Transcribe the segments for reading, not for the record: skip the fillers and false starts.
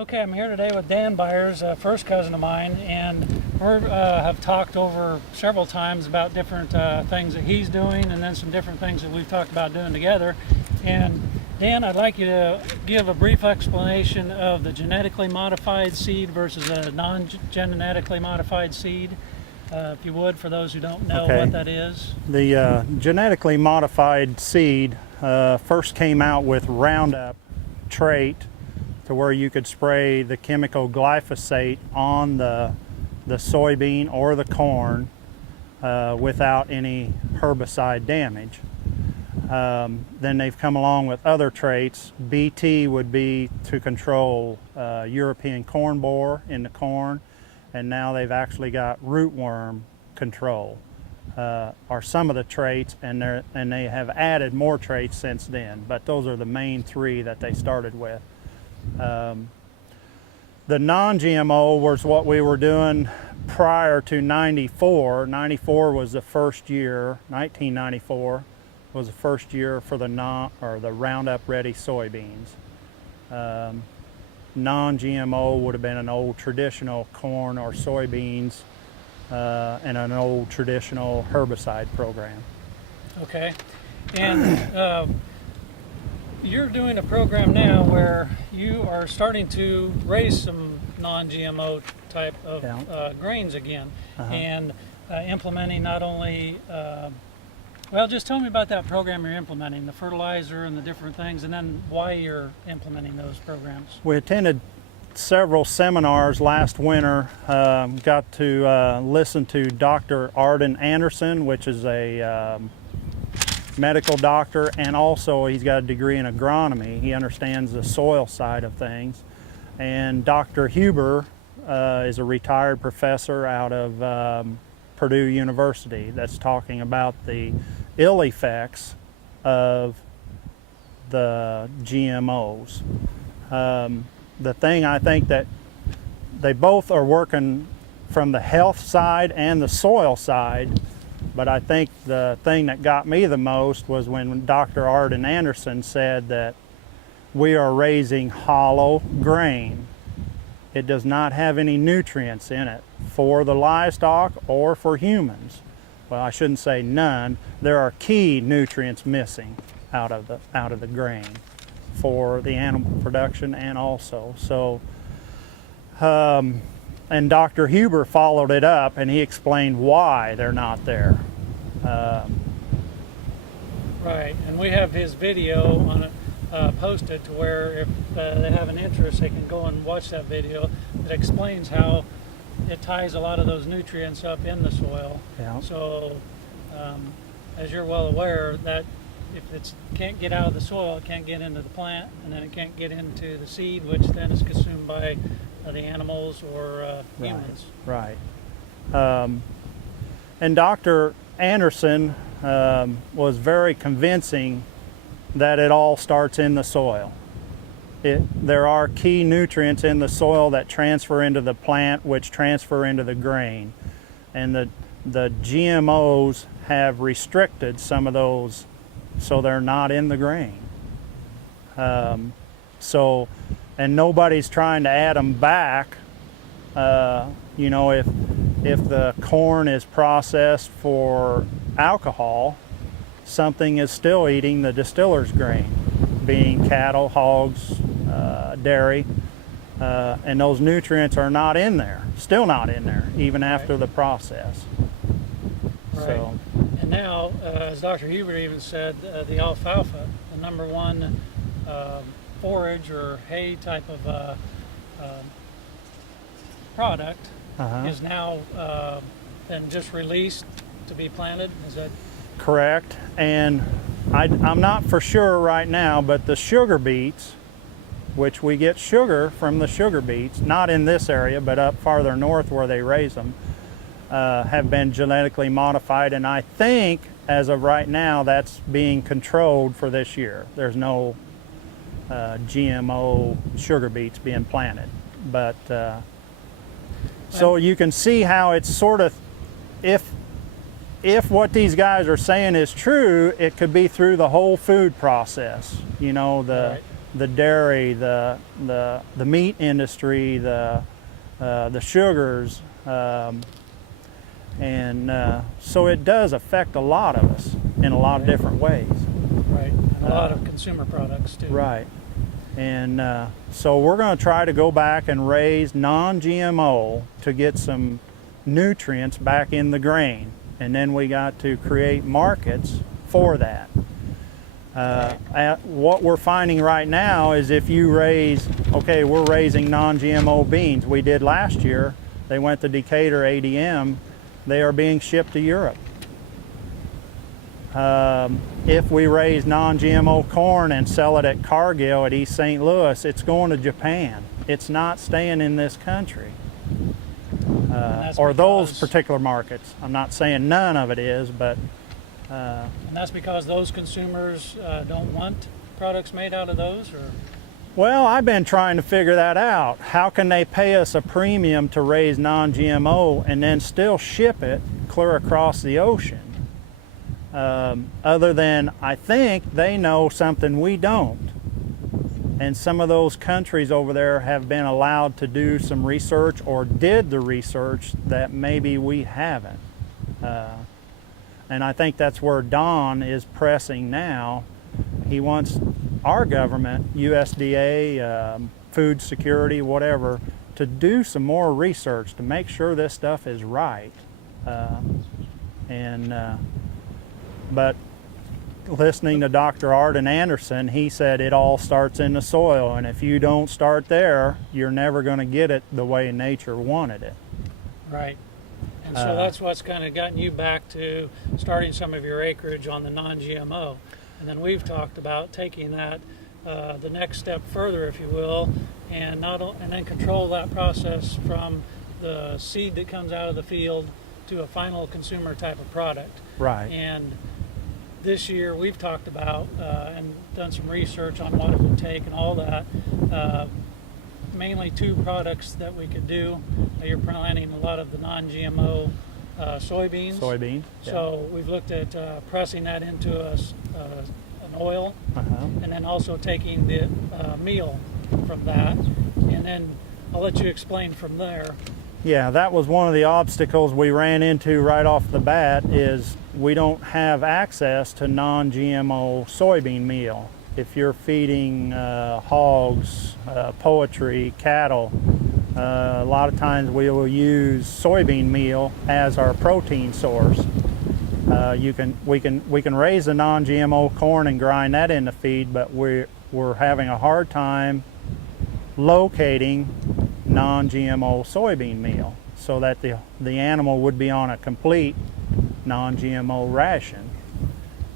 Okay, I'm here today with Dan Beyers, a first cousin of mine, and we have talked over several times about different things that he's doing, and then some different things that we've talked about doing together. And Dan, I'd like you to give a brief explanation of the genetically modified seed versus a non-genetically modified seed, if you would, for those who don't know what that is. The genetically modified seed first came out with Roundup trait, to where you could spray the chemical glyphosate on the soybean or the corn without any herbicide damage. Then they've come along with other traits. BT would be to control European corn borer in the corn, and now they've actually got rootworm control are some of the traits, and they have added more traits since then, but those are the main three that they started with. The non-GMO was what we were doing prior to 94. 94 was the first year, 1994 was the first year for the Roundup Ready soybeans. Non-GMO would have been an old traditional corn or soybeans and an old traditional herbicide program. Okay, and you're doing a program now where you are starting to raise some non-GMO type of grains again, and implementing not only, well, just tell me about that program you're implementing, the fertilizer and the different things, and then why you're implementing those programs. We attended several seminars last winter, got to listen to Dr. Arden Anderson, which is a medical doctor, and also he's got a degree in agronomy. He understands the soil side of things. And Dr. Huber is a retired professor out of Purdue University that's talking about the ill effects of the GMOs. The thing I think that they both are working from the health side and the soil side, but I think the thing that got me the most was when Dr. Arden Anderson said that we are raising hollow grain. It does not have any nutrients in it for the livestock or for humans. Well, I shouldn't say none. There are key nutrients missing out of the grain for the animal production and also. So, and Dr. Huber followed it up, and he explained why they're not there. Right, and we have his video on it posted to where if they have an interest, they can go and watch that video that explains how it ties a lot of those nutrients up in the soil. Yeah. So, as you're well aware, that if it can't get out of the soil, it can't get into the plant, and then it can't get into the seed, which then is consumed by the animals or humans. Right. And Dr. Anderson was very convincing that it all starts in the soil. There are key nutrients in the soil that transfer into the plant, which transfer into the grain. And the GMOs have restricted some of those, so they're not in the grain. So, and nobody's trying to add them back. You know, if the corn is processed for alcohol, something is still eating the distiller's grain, being cattle, hogs, dairy, and those nutrients are not in there, still not in there, even after the process. Right. So, and now, as Dr. Huber even said, the alfalfa, the number one forage or hay type of product, is now been just released to be planted. Is that correct? And I'm not for sure right now, but the sugar beets, which we get sugar from the sugar beets, not in this area, but up farther north where they raise them, have been genetically modified, and I think as of right now that's being controlled for this year. There's no GMO sugar beets being planted, but so you can see how it's sort of, if what these guys are saying is true, it could be through the whole food process. You know, the dairy, the meat industry, the sugars, so it does affect a lot of us in a lot of different ways. Right, and a lot of consumer products too. Right, and so we're going to try to go back and raise non-GMO to get some nutrients back in the grain, and then we got to create markets for that. What we're finding right now is if you raise, okay, we're raising non-GMO beans. We did last year. They went to Decatur ADM. They are being shipped to Europe. If we raise non-GMO corn and sell it at Cargill at East St. Louis, it's going to Japan. It's not staying in this country. Or those particular markets. I'm not saying none of it is, but and that's because those consumers don't want products made out of those, or? Well, I've been trying to figure that out. How can they pay us a premium to raise non-GMO and then still ship it clear across the ocean? Other than I think they know something we don't. And some of those countries over there have been allowed to do some research or did the research that maybe we haven't. And I think that's where Don is pressing now. He wants our government, USDA, food security, whatever, to do some more research to make sure this stuff is right. But listening to Dr. Arden Anderson, he said it all starts in the soil, and if you don't start there, you're never going to get it the way nature wanted it. Right. And so that's what's kind of gotten you back to starting some of your acreage on the non-GMO. And then we've talked about taking that the next step further, if you will, and then control that process from the seed that comes out of the field to a final consumer type of product. Right. And this year we've talked about and done some research on what it would take and all that. Mainly two products that we could do. You're planting a lot of the non-GMO soybeans. Soybeans. Yeah. So we've looked at pressing that into an oil, and then also taking the meal from that. And then I'll let you explain from there. Yeah, that was one of the obstacles we ran into right off the bat is we don't have access to non-GMO soybean meal. If you're feeding hogs, poultry, cattle, a lot of times we will use soybean meal as our protein source. We can raise the non-GMO corn and grind that into feed, but we're having a hard time locating non-GMO soybean meal so that the animal would be on a complete non-GMO ration.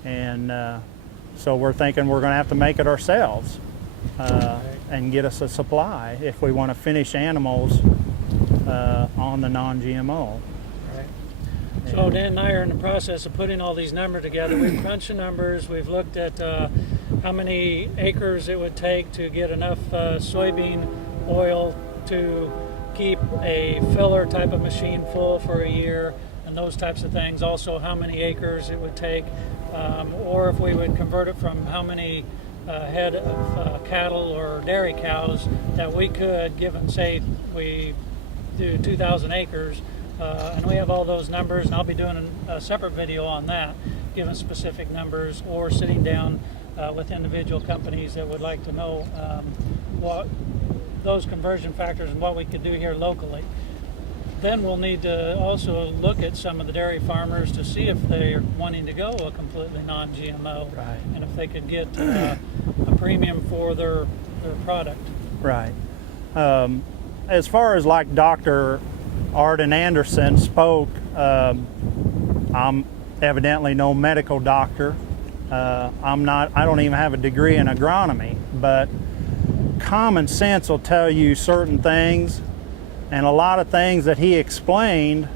And so we're thinking we're going to have to make it ourselves and get us a supply if we want to finish animals on the non-GMO. Right. So Dan and I are in the process of putting all these numbers together. We've crunched the numbers. We've looked at how many acres it would take to get enough soybean oil to keep a filler type of machine full for a year and those types of things. Also how many acres it would take, or if we would convert it from how many head of cattle or dairy cows that we could, given say we do 2,000 acres, and we have all those numbers, and I'll be doing a separate video on that, giving specific numbers or sitting down with individual companies that would like to know what those conversion factors and what we could do here locally. Then we'll need to also look at some of the dairy farmers to see if they're wanting to go a completely non-GMO, right, and if they could get a premium for their product. Right. As far as like Dr. Arden Anderson spoke, I'm evidently no medical doctor. I don't even have a degree in agronomy, but common sense will tell you certain things, and a lot of things that he explained,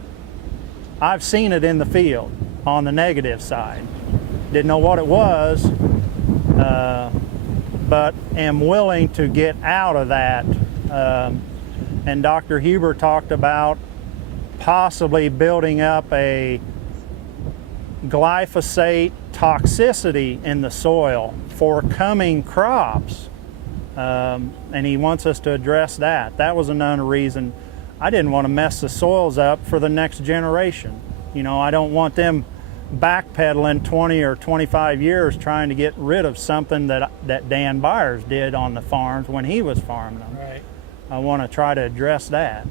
I've seen it in the field on the negative side. Didn't know what it was, but am willing to get out of that. And Dr. Huber talked about possibly building up a glyphosate toxicity in the soil for coming crops and he wants us to address that. That was another reason I didn't want to mess the soils up for the next generation. You know, I don't want them backpedaling 20 or 25 years trying to get rid of something that Dan Beyers did on the farms when he was farming them. Right. I want to try to address that.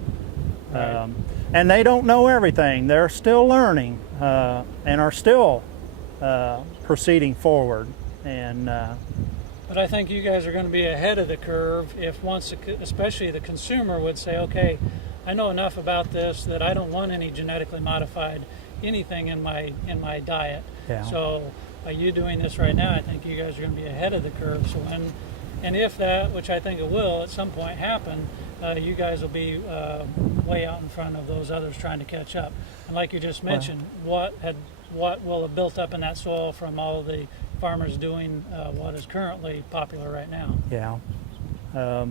Right. And they don't know everything. They're still learning and are still proceeding forward. And but I think you guys are going to be ahead of the curve if once, especially the consumer would say, okay, I know enough about this that I don't want any genetically modified anything in my diet. Yeah. So by you doing this right now, I think you guys are going to be ahead of the curve. So when, and if that, which I think it will at some point happen, you guys will be way out in front of those others trying to catch up. And like you just mentioned, what will have built up in that soil from all the farmers doing what is currently popular right now. yeah.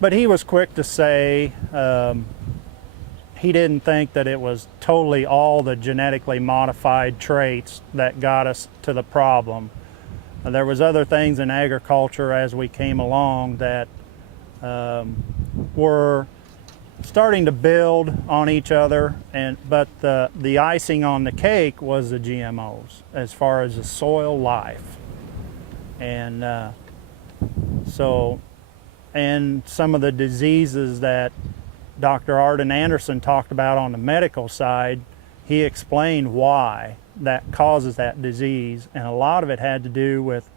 But he was quick to say he didn't think that it was totally all the genetically modified traits that got us to the problem. There was other things in agriculture as we came along that were starting to build on each other, but the icing on the cake was the GMOs as far as the soil life. And and some of the diseases that Dr. Arden Anderson talked about on the medical side, he explained why that causes that disease, and a lot of it had to do with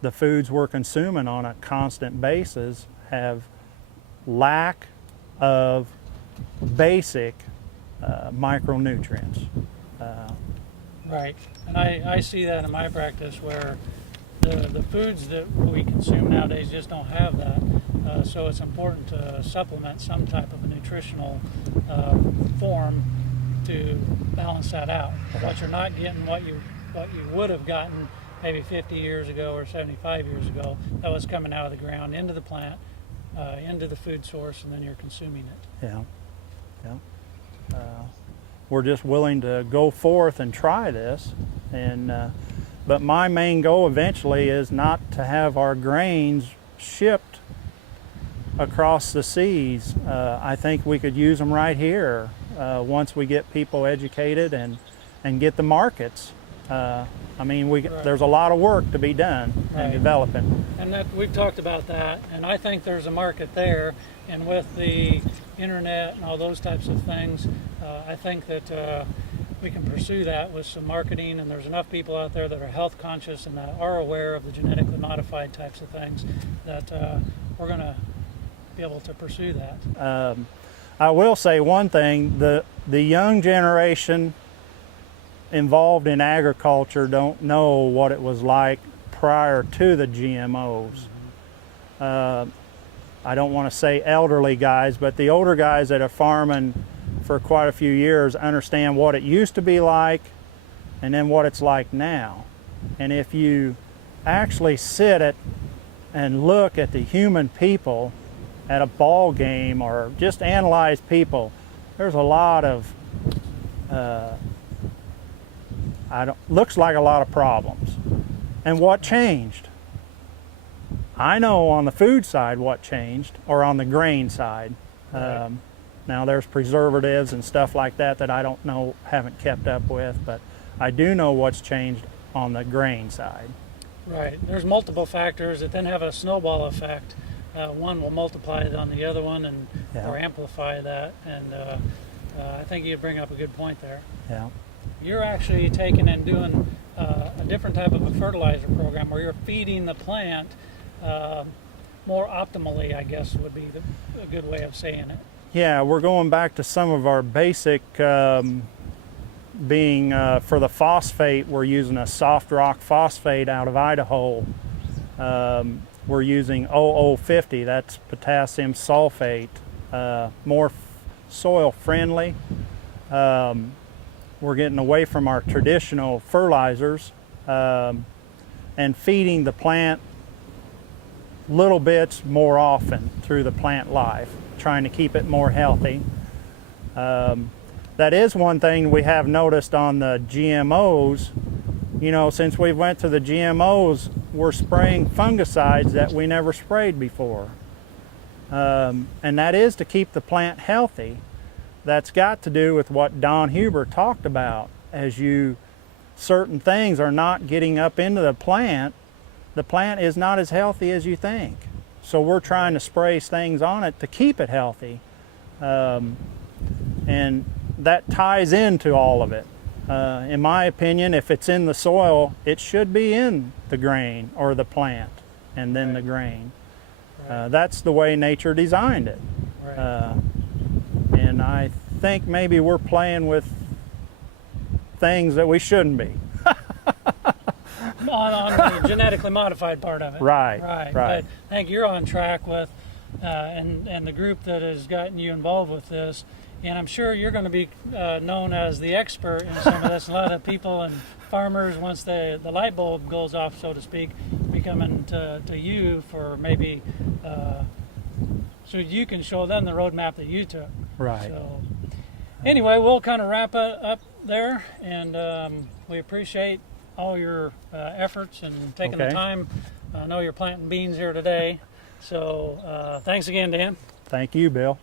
the foods we're consuming on a constant basis have lack of basic micronutrients. Right, and I see that in my practice where the foods that we consume nowadays just don't have that. So it's important to supplement some type of a nutritional form to balance that out. But you're not getting what you would have gotten maybe 50 years ago or 75 years ago. That was coming out of the ground into the plant, into the food source, and then you're consuming it. Yeah, yeah. We're just willing to go forth and try this, and but my main goal eventually is not to have our grains shipped across the seas. I think we could use them right here once we get people educated and get the markets. I mean, Right. There's a lot of work to be done in Right. developing. And that we've talked about that, and I think there's a market there. And with the internet and all those types of things, I think that we can pursue that with some marketing. And there's enough people out there that are health conscious and that are aware of the genetically modified types of things that we're going to be able to pursue that. I will say one thing: the young generation involved in agriculture don't know what it was like prior to the GMOs. I don't want to say elderly guys, but the older guys that are farming for quite a few years understand what it used to be like and then what it's like now. And if you actually sit and look at the human people at a ball game or just analyze people, there's a lot of looks like a lot of problems. And what changed? I know on the food side what changed, or on the grain side. Right. Now there's preservatives and stuff like that I don't know, haven't kept up with, but I do know what's changed on the grain side. Right. There's multiple factors that then have a snowball effect. One will multiply it on the other one and Yeah. or amplify that. And I think you bring up a good point there. Yeah. You're actually taking and doing a different type of a fertilizer program where you're feeding the plant more optimally, I guess would be a good way of saying it. Yeah, we're going back to some of our basic being for the phosphate, we're using a soft rock phosphate out of Idaho. We're using 0050, that's potassium sulfate, more soil friendly. We're getting away from our traditional fertilizers and feeding the plant little bits more often through the plant life, trying to keep it more healthy. That is one thing we have noticed on the GMOs. you know, since we went to the GMOs, we're spraying fungicides that we never sprayed before. And that is to keep the plant healthy. That's got to do with what Don Huber talked about. As certain things are not getting up into the plant is not as healthy as you think. So we're trying to spray things on it to keep it healthy. And that ties into all of it. In my opinion, if it's in the soil, it should be in the grain or the plant and then the grain. That's the way nature designed it. And I think maybe we're playing with things that we shouldn't be. on the genetically modified part of it. Right. But I think you're on track with, and the group that has gotten you involved with this, and I'm sure you're going to be known as the expert in some of this. A lot of people and farmers, once the light bulb goes off, so to speak, be coming to you for maybe, so you can show them the roadmap that you took. Right. So, anyway, we'll kind of wrap it up there, and we appreciate all your efforts and taking the time. I know you're planting beans here today, so thanks again, Dan. Thank you, Bill.